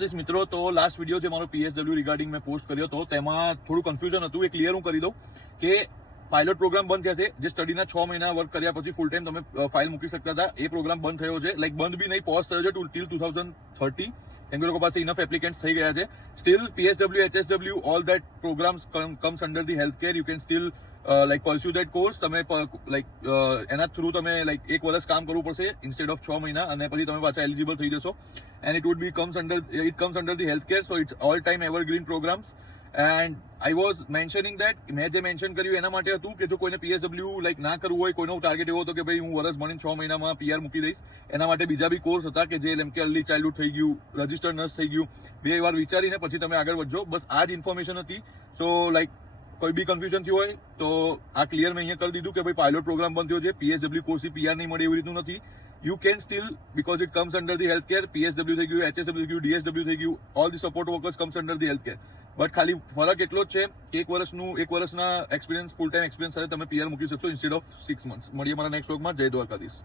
મિત્રો, તો last video જે મારો પીએસડબલ્યુ રિગાર્ડિંગ મેં પોસ્ટ કર્યો હતો તેમાં થોડું કન્ફ્યુઝન હતું. એ ક્લિયર હું કરી દઉં કે પાયલોટ પ્રોગ્રામ બંધ થયા છે. જે સ્ટડીના 6 મહિના વર્ક કર્યા પછી ફૂલ ટાઈમ તમે ફાઇલ મૂકી શકતા હતા, એ પ્રોગ્રામ બંધ થયો છે. લાઈક બંધ બી નહીં, પોઝ થયો છે ટીલ 2030. કેમ કે લોકો પાસે ઇનફ એપ્લિકેન્ટ્સ થઈ ગયા છે. Still PSW, HSW, all that programs comes under the health care. You can still like pursue that course. તમે લાઈક એના થ્રુ તમે લાઈક 1 વર્ષ કામ કરવું પડશે ઇન્સ્ટેડ ઓફ 6 મહિના, અને પછી તમે પાછા એલિજિબલ થઈ જશો. And it comes under the healthcare, so it's all time evergreen programs. And I was mentioning that મેં જે મેન્શન કર્યું એના માટે હતું કે જો કોઈને પીએસડબલ્યુ લાઈક ના કરવું હોય, કોઈનો ટાર્ગેટ એવો હતો કે ભાઈ હું વર્ષ ભણીને 6 મહિનામાં પીઆર મૂકી દઈશ, એના માટે બીજા બી કોર્સ હતા કે જે જેમ કે અર્લી ચાઇલ્ડહુડ થઈ ગયું, રજિસ્ટર્ડ નર્સ થઈ ગયું. 2 વાર વિચારીને પછી તમે આગળ વધજો. બસ આ જ ઇન્ફોર્મેશન હતી. સો લાઈક કોઈ બી કન્ફ્યુઝન થયું હોય તો આ ક્લિયર મેં અહીંયા કરી દીધું કે ભાઈ પાયલોટ પ્રોગ્રામ બંધ થયો છે. પીએસડબલ્યુ કોર્સથી પીઆર નહીં મળે એવી રીતનું નથી. You can still, because it comes under the healthcare, PSW થઈ ગયું, HSW થઈ ગયું, DSW થઈ ગયું, all the support workers comes under the healthcare. But ખાલી ફરક એટલો જ છે કે 1 વર્ષના એક્સપિરિયન્સ, ફૂલ ટાઈમ એક્સપિરિયન્સ સાથે તમે પીઆર મૂકી શકશો ઇન્સ્ટેડ ઓફ 6 months. મળીએ મારા નેક્સ્ટ વર્કમાં. જય દ્વારકાધીશ.